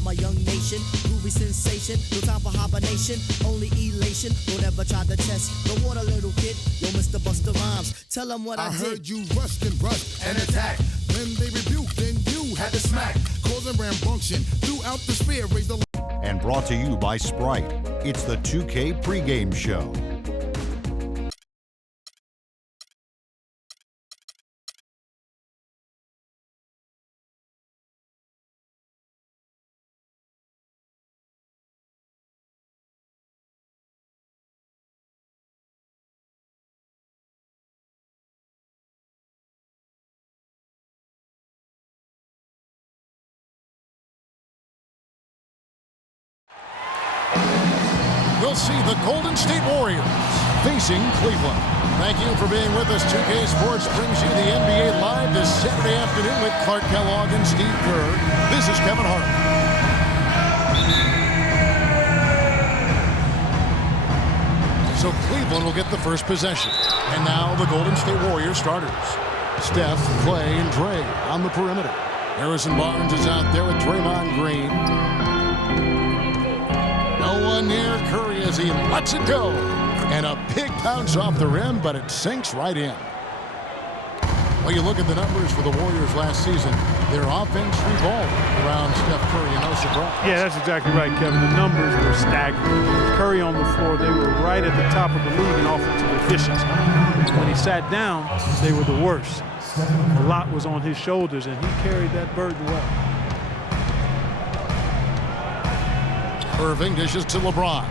up my young nation. Groovy sensation, no time for hibernation, only elation. Don't ever try to test the water, little kid. Yo, Mr. Busta Rhymes, tell them what I did. I heard you rushed and attacked. When they rebuked, then you had to smack. Causing rambunction throughout the sphere. Raise the... And brought to you by Sprite. It's the 2K pregame show. We'll see the Golden State Warriors facing Cleveland. Thank you for being with us. 2K Sports brings you the NBA Live this Saturday afternoon with Clark Kellogg and Steve Kerr. This is Kevin Hart. So Cleveland will get the first possession. And now the Golden State Warriors starters. Steph, Clay, and Dre on the perimeter. Harrison Barnes is out there with Draymond Green. No one near Curry as he lets it go. And a big bounce off the rim, but it sinks right in. Well, you look at the numbers for the Warriors last season. Their offense revolved around Steph Curry, and no surprise. Yeah, that's exactly right, Kevin. The numbers were staggering. Curry on the floor, they were right at the top of the league in offensive efficiency. When he sat down, they were the worst. A lot was on his shoulders, and he carried that burden well. Irving dishes to LeBron.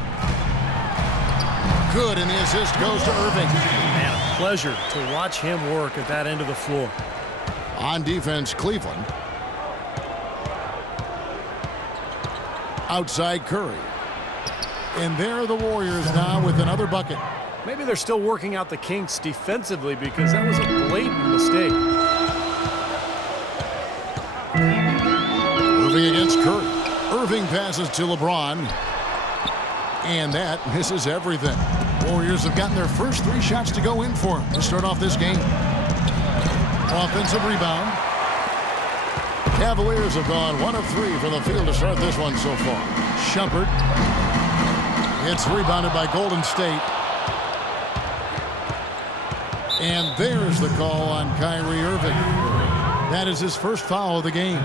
Good, and the assist goes to Irving. Man, a pleasure to watch him work at that end of the floor. On defense, Cleveland. Outside Curry. And there are the Warriors now with another bucket. Maybe they're still working out the kinks defensively because that was a blatant mistake. Irving against Curry. Irving passes to LeBron. And that misses everything. Warriors have gotten their first 3 shots to go in for them to start off this game. Offensive rebound. Cavaliers have gone 1 of 3 from the field to start this one so far. Shumpert. It's rebounded by Golden State. And there's the call on Kyrie Irving. That is his first foul of the game.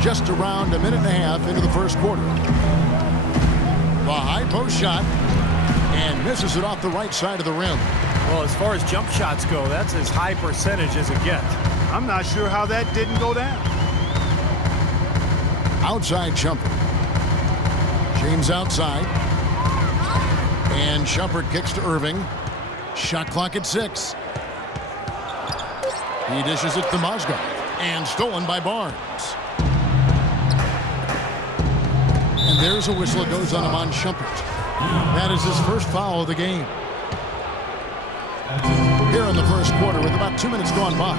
Just around a minute and a half into the first quarter. The high post shot, and misses it off the right side of the rim. Well, as far as jump shots go, that's as high percentage as it gets. I'm not sure how that didn't go down. Outside Shumpert. James outside. And Shumpert kicks to Irving. Shot clock at 6. He dishes it to Mozgov. And stolen by Barnes. And there's a whistle that goes on him on Shumpert. That is his first foul of the game. Here in the first quarter with about 2 minutes gone by.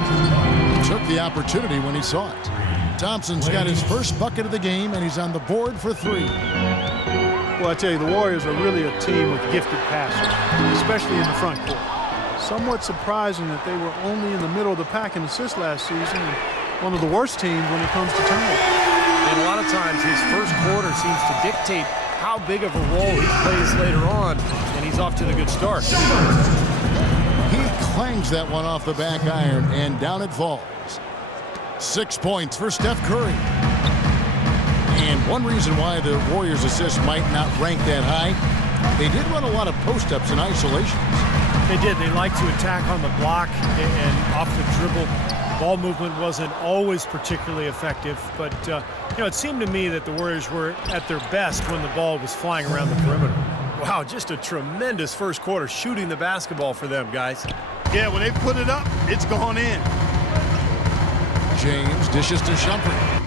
He took the opportunity when he saw it. Thompson's got his first bucket of the game, and he's on the board for 3. Well, I tell you, the Warriors are really a team with gifted passers, especially in the front court. Somewhat surprising that they were only in the middle of the pack in assists last season, and one of the worst teams when it comes to turnovers. And a lot of times his first quarter seems to dictate how big of a role he plays later on, and he's off to the good start. He clangs that one off the back iron, and down it falls. 6 points for Steph Curry. And one reason why the Warriors' assists might not rank that high, they did run a lot of post-ups and isolations. They did. They like to attack on the block and off the dribble. Ball movement wasn't always particularly effective, but it seemed to me that the Warriors were at their best when the ball was flying around the perimeter. Wow, just a tremendous first quarter shooting the basketball for them, guys. Yeah, when they put it up, it's gone in. James dishes to Shumpert.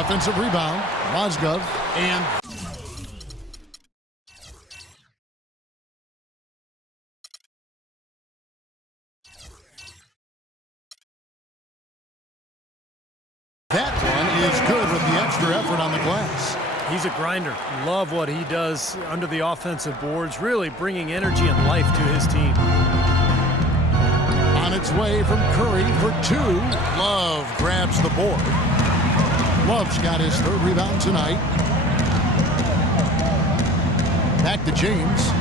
offensive rebound. Mozgov and that one is good with the extra effort on the glass. He's a grinder. Love what he does under the offensive boards, really bringing energy and life to his team. On its way from Curry for two. Love grabs the board. Love's got his third rebound tonight. Back to James.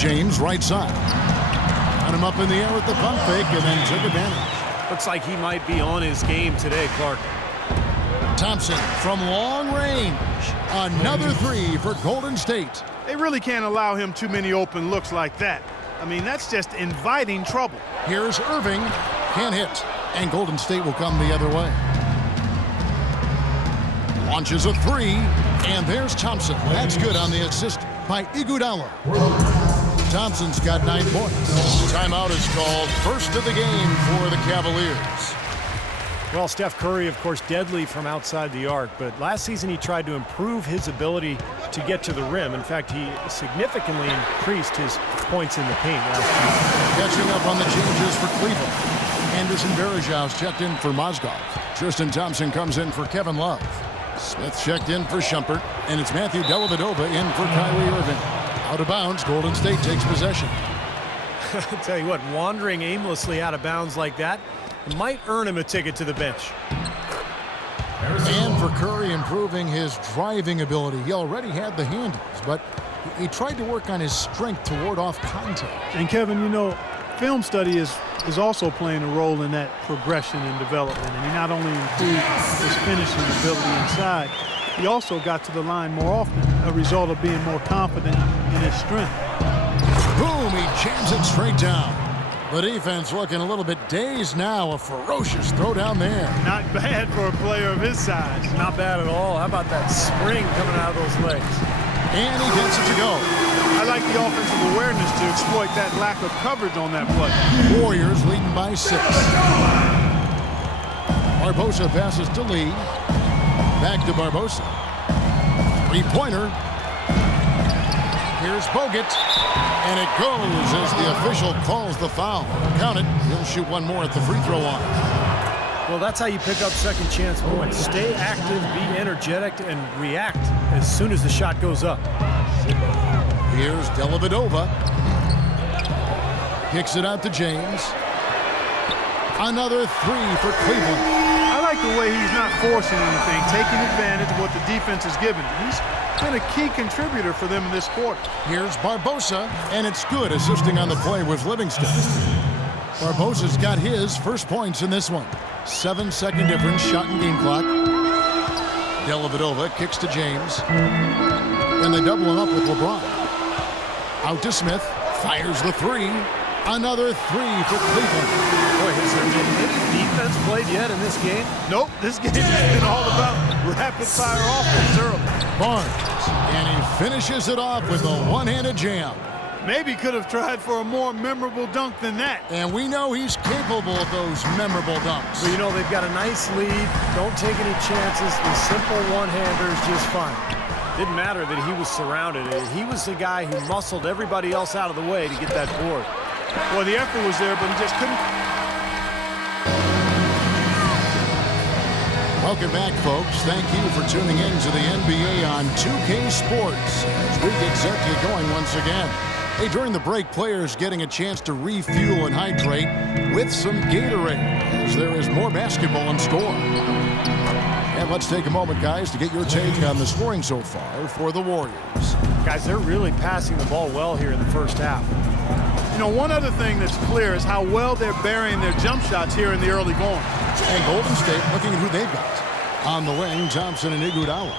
James right side. Got him up in the air with the pump fake and then took advantage. Looks like he might be on his game today, Clark. Thompson from long range. Another three for Golden State. They really can't allow him too many open looks like that. I mean, that's just inviting trouble. Here's Irving. Can't hit. And Golden State will come the other way. Launches a three. And there's Thompson. That's good on the assist by Iguodala. Thompson's got 9 points. Timeout is called. First of the game for the Cavaliers. Well, Steph Curry, of course, deadly from outside the arc, but last season he tried to improve his ability to get to the rim. In fact, he significantly increased his points in the paint last year. Catching up on the changes for Cleveland. Anderson Varejão's checked in for Mozgov. Tristan Thompson comes in for Kevin Love. Smith checked in for Shumpert, and it's Matthew Dellavedova in for Kyrie Irving. Out of bounds, Golden State takes possession. I'll tell you what, wandering aimlessly out of bounds like that might earn him a ticket to the bench. And for Curry, improving his driving ability. He already had the handles, but he tried to work on his strength to ward off contact. And Kevin, you know, film study is also playing a role in that progression and development. And he not only improved his finishing ability inside, he also got to the line more often, a result of being more confident in his strength. Boom, he jams it straight down. The defense looking a little bit dazed now. A ferocious throw down there. Not bad for a player of his size. Not bad at all. How about that spring coming out of those legs? And he gets it to go. I like the offensive awareness to exploit that lack of coverage on that play. Warriors leading by 6. Barbosa passes to Lee. Back to Barbosa. Three-pointer. Here's Bogut. And it goes as the official calls the foul. Count it. He'll shoot one more at the free throw line. Well, that's how you pick up second chance points. Stay active, be energetic, and react as soon as the shot goes up. Here's Dellavedova. Kicks it out to James. Another three for Cleveland. I like the way he's not forcing anything, taking advantage of what the defense is giving him. He's been a key contributor for them in this quarter. Here's Barbosa, and it's good, assisting on the play with Livingston. Barbosa's got his first points in this one. 7-second difference, shot and game clock. Dellavedova kicks to James. And they double him up with LeBron. Out to Smith, fires the three. Another three for Cleveland. Boy, has there been any defense played yet in this game? Nope, this game has been all about rapid-fire offense early. Barnes, and he finishes it off with a one-handed jam. Maybe could have tried for a more memorable dunk than that. And we know he's capable of those memorable dunks. But you know, they've got a nice lead. Don't take any chances. The simple one-hander is just fine. Didn't matter that he was surrounded. He was the guy who muscled everybody else out of the way to get that board. Well, the effort was there, but he just couldn't. Welcome back, folks. Thank you for tuning in to the NBA on 2K Sports as we get set to get going once again. Hey, during the break, players getting a chance to refuel and hydrate with some Gatorade as there is more basketball in store. And let's take a moment, guys, to get your take on the scoring so far for the Warriors. Guys, they're really passing the ball well here in the first half. You know, one other thing that's clear is how well they're burying their jump shots here in the early going. And Golden State looking at who they've got. On the wing, Thompson and Iguodala.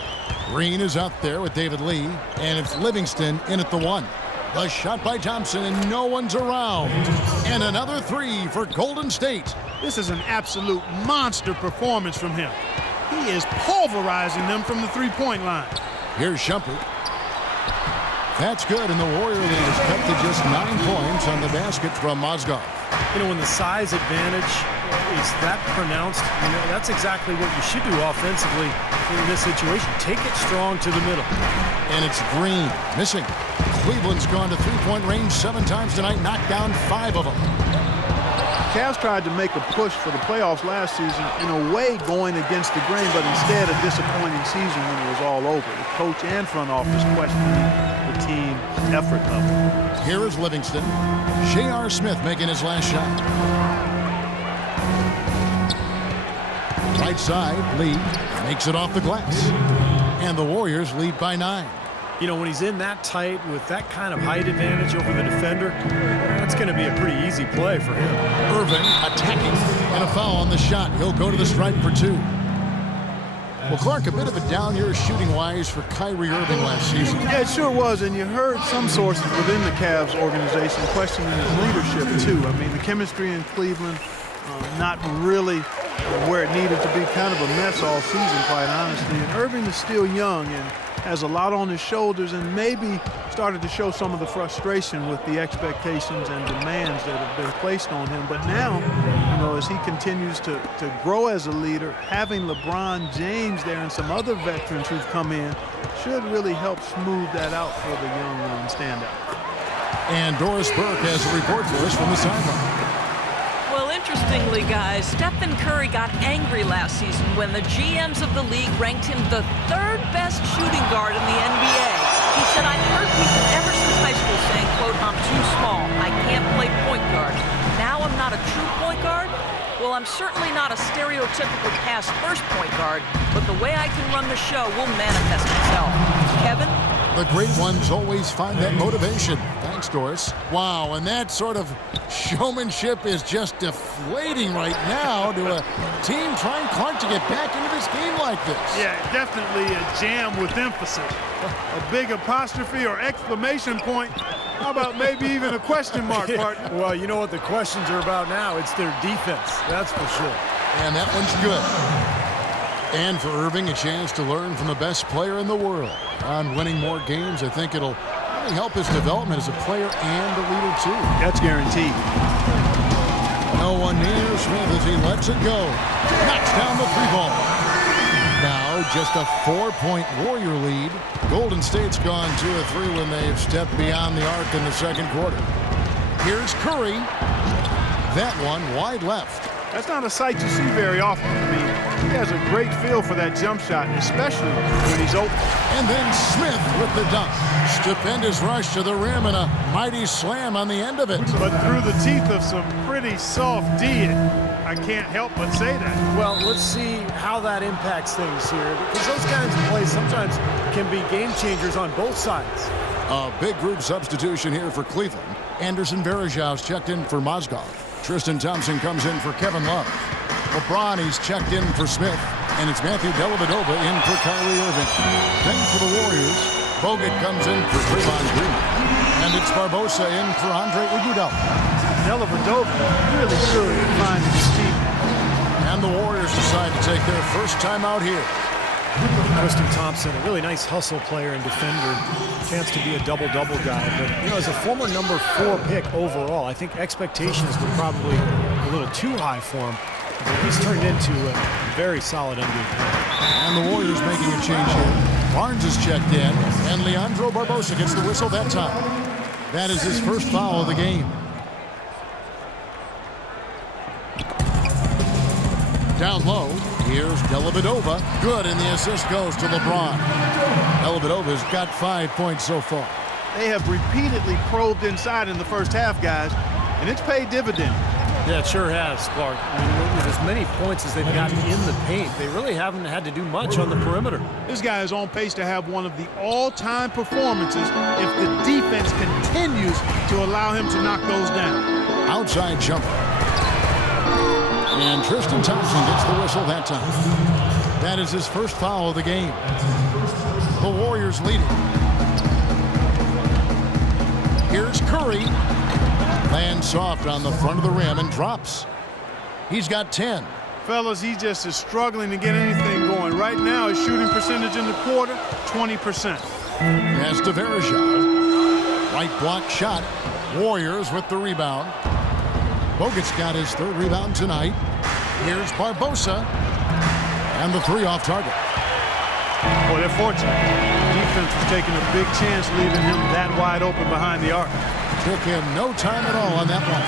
Green is out there with David Lee, and it's Livingston in at the one. The shot by Thompson, and no one's around. And another three for Golden State. This is an absolute monster performance from him. He is pulverizing them from the three-point line. Here's Shumpert. That's good, and the Warrior lead is cut to just 9 points on the basket from Mozgov. You know, when the size advantage is that pronounced. You know, that's exactly what you should do offensively in this situation. Take it strong to the middle. And it's Green missing. Cleveland's gone to three-point range 7 times tonight, knocked down 5 of them. Cavs tried to make a push for the playoffs last season, in a way going against the grain, but instead a disappointing season when it was all over. The coach and front office questioning the team effort level. Here is Livingston. J.R. Smith making his last shot. Right side, Lee makes it off the glass. And the Warriors lead by 9. You know, when he's in that tight with that kind of height advantage over the defender, that's going to be a pretty easy play for him. Irving attacking, and a foul on the shot. He'll go to the stripe for 2. Well, Clark, a bit of a down year shooting-wise for Kyrie Irving last season. Yeah, it sure was, and you heard some sources within the Cavs organization questioning his leadership, too. I mean, the chemistry in Cleveland, not really where it needed to be, kind of a mess all season, quite honestly. And Irving is still young and has a lot on his shoulders, and maybe started to show some of the frustration with the expectations and demands that have been placed on him. But now, you know, as he continues to grow as a leader, having LeBron James there and some other veterans who've come in should really help smooth that out for the young standout. And Doris Burke has a report for us from the sideline. Well, interestingly, guys, Stephen Curry got angry last season when the GMs of the league ranked him the 3rd best shooting guard in the NBA. He said, "I've heard people ever since high school saying, quote, I'm too small. I can't play point guard. Now I'm not a true point guard. Well, I'm certainly not a stereotypical pass first point guard, but the way I can run the show will manifest itself." Kevin? The great ones always find that motivation. Thanks, Doris. Wow, and that sort of showmanship is just deflating right now to a team trying, Clark, to get back into this game like this. Yeah, definitely a jam with emphasis. A big apostrophe or exclamation point. How about maybe even a question mark, partner? Well, you know what the questions are about now? It's their defense, that's for sure. And that one's good. And for Irving, a chance to learn from the best player in the world. On winning more games, I think it'll really help his development as a player and a leader, too. That's guaranteed. No one near Smith as he lets it go. Knocks down the 3-ball. Now just a 4-point Warrior lead. Golden State's gone 2 of 3 when they've stepped beyond the arc in the second quarter. Here's Curry. That one wide left. That's not a sight you see very often. I mean, he has a great feel for that jump shot, especially when he's open. And then Smith with the dunk. Stupendous rush to the rim and a mighty slam on the end of it. But through the teeth of some pretty soft D, I can't help but say that. Well, let's see how that impacts things here, because those kinds of plays sometimes can be game changers on both sides. A big group substitution here for Cleveland. Anderson Varejau's checked in for Mozgov. Tristan Thompson comes in for Kevin Love. LeBron, he's checked in for Smith. And it's Matthew Dellavedova in for Kyrie Irving. Then for the Warriors, Bogut comes in for Draymond Green. And it's Barbosa in for Andre Iguodala. Dellavedova really should find his team. And the Warriors decide to take their first time out here. Tristan Thompson, a really nice hustle player and defender. Chance to be a double-double guy. But, you know, as a former number 4 pick overall, I think expectations were probably a little too high for him. But he's turned into a very solid NBA player. And the Warriors making a change here. Barnes is checked in, and Leandro Barbosa gets the whistle that time. That is his first foul of the game. Down low, here's Dellavedova. Good, and the assist goes to LeBron. Dellavedova's got 5 points so far. They have repeatedly probed inside in the first half, guys, and it's paid dividends. Yeah, it sure has, Clark. I mean, with as many points as they've gotten in the paint, they really haven't had to do much on the perimeter. This guy is on pace to have one of the all-time performances if the defense continues to allow him to knock those down. Outside jumper. And Tristan Thompson gets the whistle that time. That is his first foul of the game. The Warriors leading. Here's Curry. Lands soft on the front of the rim and drops. He's got 10. Fellas, he just is struggling to get anything going. Right now, his shooting percentage in the quarter, 20%. Pass to Varejao. Right block shot. Warriors with the rebound. Bogut's got his 3rd rebound tonight. Here's Barbosa. And the 3 off target. Well, they're fortunate. Defense was taking a big chance leaving him that wide open behind the arc. Took him no time at all on that one.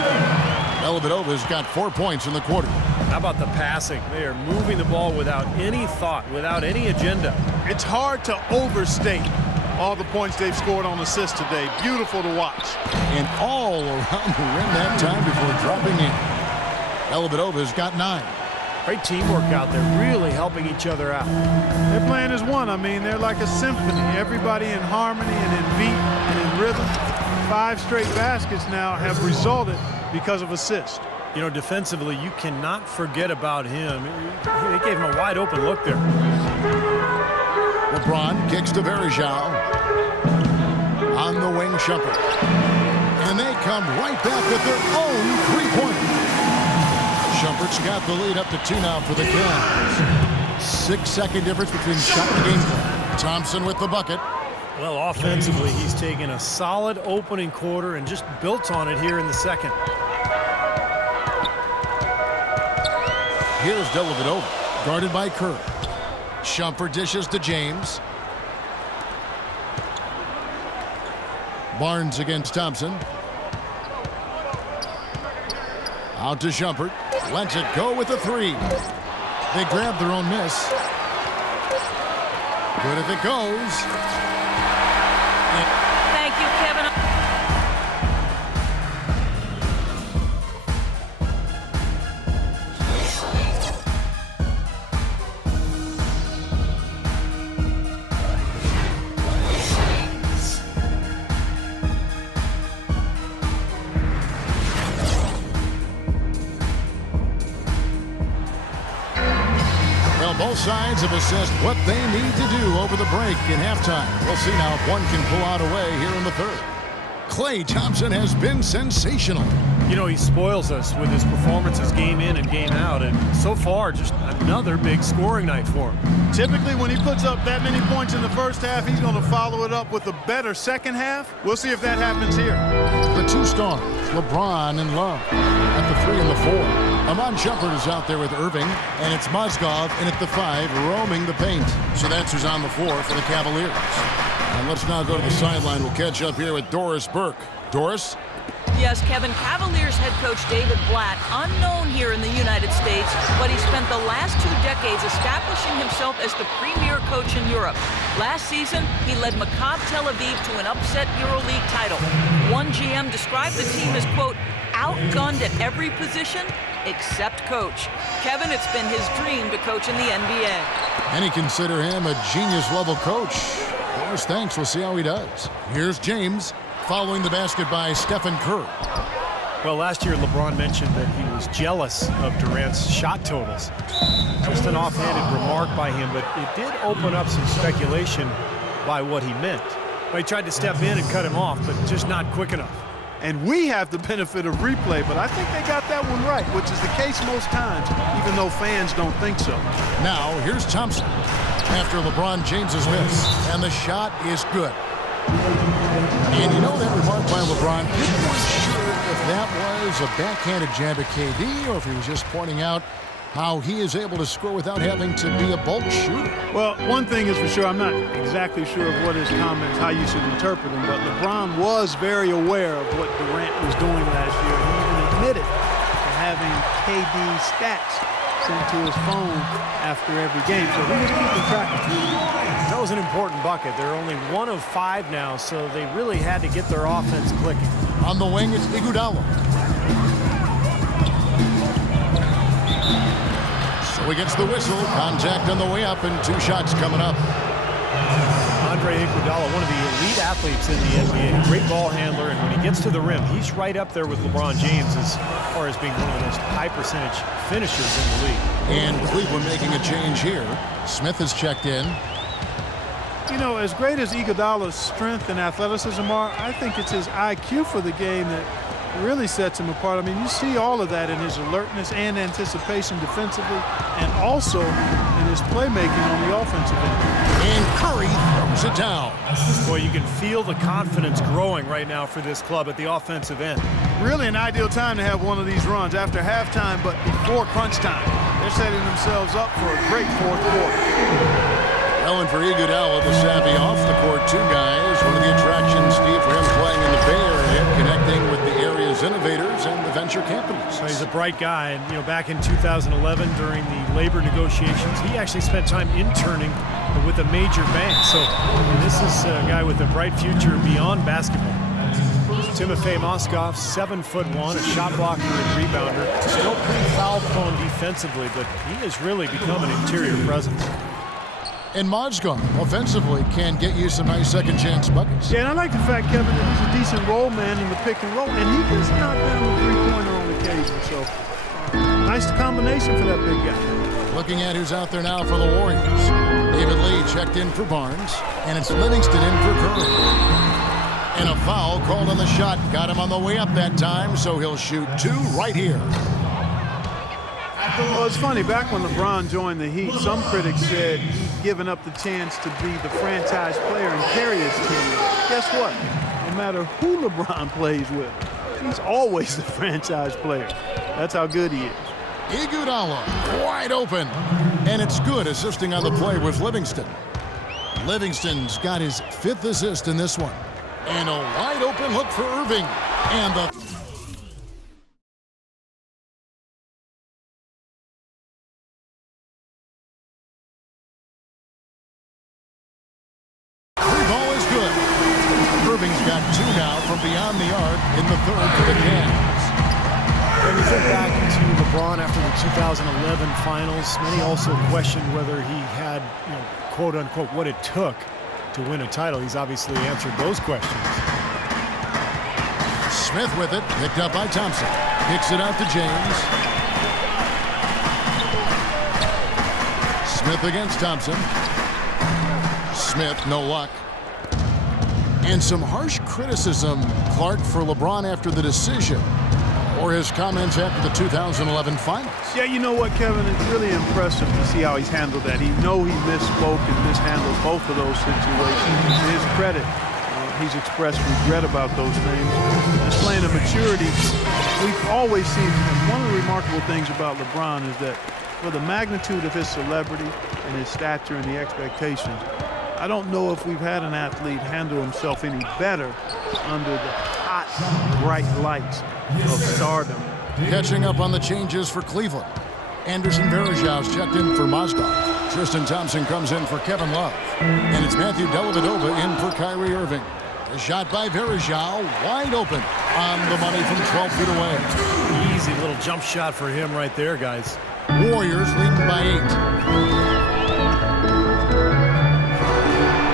Dellavedova's got 4 points in the quarter. How about the passing? They are moving the ball without any thought, without any agenda. It's hard to overstate all the points they've scored on assists today. Beautiful to watch. And all around the rim that time before dropping in. Dellavedova's got 9. Great teamwork out there, really helping each other out. They're playing as one. I mean, they're like a symphony. Everybody in harmony and in beat and in rhythm. 5 straight baskets now have resulted because of assists. You know, defensively, you cannot forget about him. They gave him a wide open look there. LeBron kicks to Varejao. On the wing, Shumpert. And they come right back with their own 3-pointer. Shumpert's got the lead up to 2 now for the Cavs. 6-second difference between shot and game. Thompson with the bucket. Well, offensively, he's taken a solid opening quarter and just built on it here in the second. Here's Dellavedova, guarded by Kerr. Shumpert dishes to James. Barnes against Thompson. Out to Shumpert. Lets it go with a 3. They grab their own miss. Good if it goes. Thank you, Kevin. Both sides have assessed what they need to do over the break in halftime. We'll see now if one can pull out away here in the 3rd. Klay Thompson has been sensational. You know, he spoils us with his performances game in and game out, and so far just another big scoring night for him. Typically, when he puts up that many points in the first half, he's going to follow it up with a better second half. We'll see if that happens here. The 2 stars, LeBron and Love, at the 3 and the 4. Amon Shumpert is out there with Irving, and it's Mozgov in at the 5, roaming the paint. So that's who's on the floor for the Cavaliers. And let's now go to the sideline. We'll catch up here with Doris Burke. Doris? Yes, Kevin, Cavaliers head coach David Blatt, unknown here in the United States, but he spent the last 2 decades establishing himself as the premier coach in Europe. Last season, he led Maccabi Tel Aviv to an upset EuroLeague title. One GM described the team as, quote, outgunned at every position except coach. Kevin, it's been his dream to coach in the NBA. And he consider him a genius-level coach. Doris, thanks. We'll see how he does. Here's James. Following the basket by Stephen Kerr. Well, last year LeBron mentioned that he was jealous of Durant's shot totals. Just an offhanded remark by him, but it did open up some speculation by what he meant. Well, he tried to step in and cut him off, but just not quick enough. And we have the benefit of replay, but I think they got that one right, which is the case most times, even though fans don't think so. Now, here's Thompson after LeBron James's miss, and the shot is good. And you know that remark by LeBron, people weren't sure if that was a backhanded jab at KD or if he was just pointing out how he is able to score without having to be a bulk shooter. Well, one thing is for sure, I'm not exactly sure of what his comments, how you should interpret them, but LeBron was very aware of what Durant was doing last year. He even admitted to having KD's stats sent to his phone after every game, so he was keeping track of it. That was an important bucket. They're only 1 of 5 now, so they really had to get their offense clicking. On the wing, it's Iguodala. So he gets the whistle. Contact on the way up, and 2 shots coming up. Andre Iguodala, one of the elite athletes in the NBA, great ball handler, and when he gets to the rim, he's right up there with LeBron James as far as being one of the most high-percentage finishers in the league. And Cleveland making a change here. Smith has checked in. You know, as great as Iguodala's strength and athleticism are, I think it's his IQ for the game that really sets him apart. I mean, you see all of that in his alertness and anticipation defensively, and also in his playmaking on the offensive end. And Curry throws it down. Boy, you can feel the confidence growing right now for this club at the offensive end. Really an ideal time to have one of these runs after halftime, but before crunch time. They're setting themselves up for a great fourth quarter. Ellen for Iguodala, the savvy off-the-court two guys. One of the attractions, Steve, for him playing in the Bay Area, connecting with the area's innovators and the venture capitalists. He's a bright guy, and back in 2011 during the labor negotiations, he actually spent time interning with a major bank. So this is a guy with a bright future beyond basketball. Timofey Moskov, 7'1", a shot blocker and rebounder. Still pretty foul-prone defensively, but he has really become an interior presence. And Moskov, offensively, can get you some nice second-chance buckets. Yeah, and I like the fact, Kevin, that he's a decent roll man in the pick and roll, and he can knock down the three-pointer on occasion. So, nice combination for that big guy. Looking at who's out there now for the Warriors. David Lee checked in for Barnes, and it's Livingston in for Curry. And a foul called on the shot. Got him on the way up that time, so he'll shoot two right here. Well, it's funny. Back when LeBron joined the Heat, some critics said he'd given up the chance to be the franchise player and carry his team. Guess what? No matter who LeBron plays with, he's always the franchise player. That's how good he is. Iguodala wide open. And it's good assisting on the play with Livingston. Livingston's got his 5th assist in this one. And a wide open look for Irving. And the three ball is good. Irving's got 2 now from beyond the arc in the 3rd for the Cavs. When you think back to LeBron after the 2011 finals, many also questioned whether he had, quote unquote, what it took to win a title. He's obviously answered those questions. Smith with it, picked up by Thompson. Kicks it out to James. Smith against Thompson. Smith, no luck. And some harsh criticism, Clark, for LeBron after the decision, or his comments after the 2011 finals. Yeah, you know what, Kevin? It's really impressive to see how he's handled that. He misspoke and mishandled both of those situations. To his credit, he's expressed regret about those things. Displaying a maturity we've always seen. And one of the remarkable things about LeBron is that for the magnitude of his celebrity and his stature and the expectations, I don't know if we've had an athlete handle himself any better under the hot, bright lights of stardom. Catching up on the changes for Cleveland. Anderson Varejão's checked in for Moskov. Tristan Thompson comes in for Kevin Love. And it's Matthew Dellavedova in for Kyrie Irving. A shot by Varejão, wide open on the money from 12 feet away. Easy little jump shot for him right there, guys. Warriors leading by 8.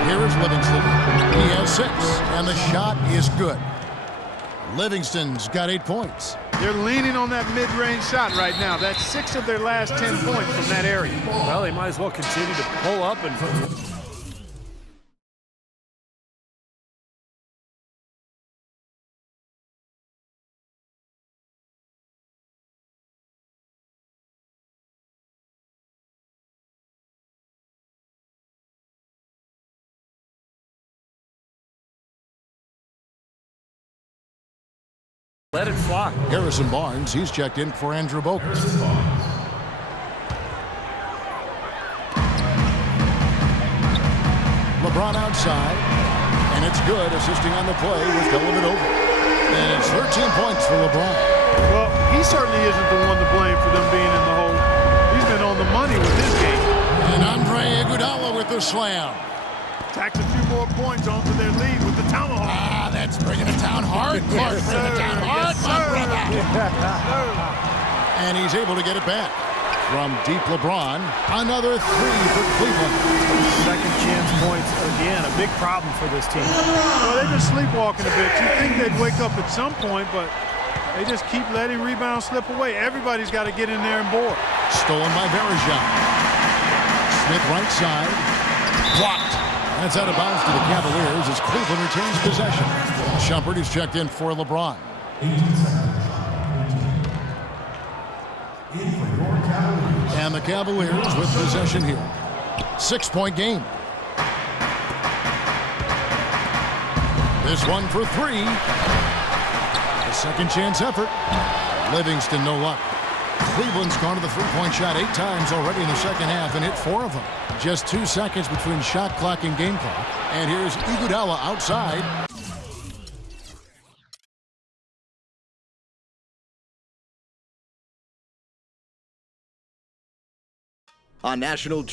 Here is Livingston. He has 6, and the shot is good. Livingston's got 8 points. They're leaning on that mid-range shot right now. That's 6 of their last 10 points from that area. Well, they might as well continue to pull up and... let it fly. Harrison Barnes, he's checked in for Andrew Bogut. LeBron outside, and it's good, assisting on the play with Dellavedova. And it's 13 points for LeBron. Well, he certainly isn't the one to blame for them being in the hole. He's been on the money with his game. And Andre Iguodala with the slam. Tacks a few more points onto their lead with the tomahawk. Ah, that's bringing it down hard. Clark, bringing it down hard, my brother. And he's able to get it back. From deep LeBron, another 3 for Cleveland. Second chance points again, a big problem for this team. Well, they've been sleepwalking a bit. You'd think they'd wake up at some point, but they just keep letting rebounds slip away. Everybody's got to get in there and board. Stolen by Varejão. Smith right side. Blocked. That's out of bounds to the Cavaliers as Cleveland retains possession. Shumpert is checked in for LeBron. And the Cavaliers with possession here. 6-point game. This one for 3. The Second chance effort. Livingston, no luck. Cleveland's gone to the three-point shot 8 times already in the second half and hit 4 of them. Just 2 seconds between shot clock and game clock. And here's Iguodala outside. On National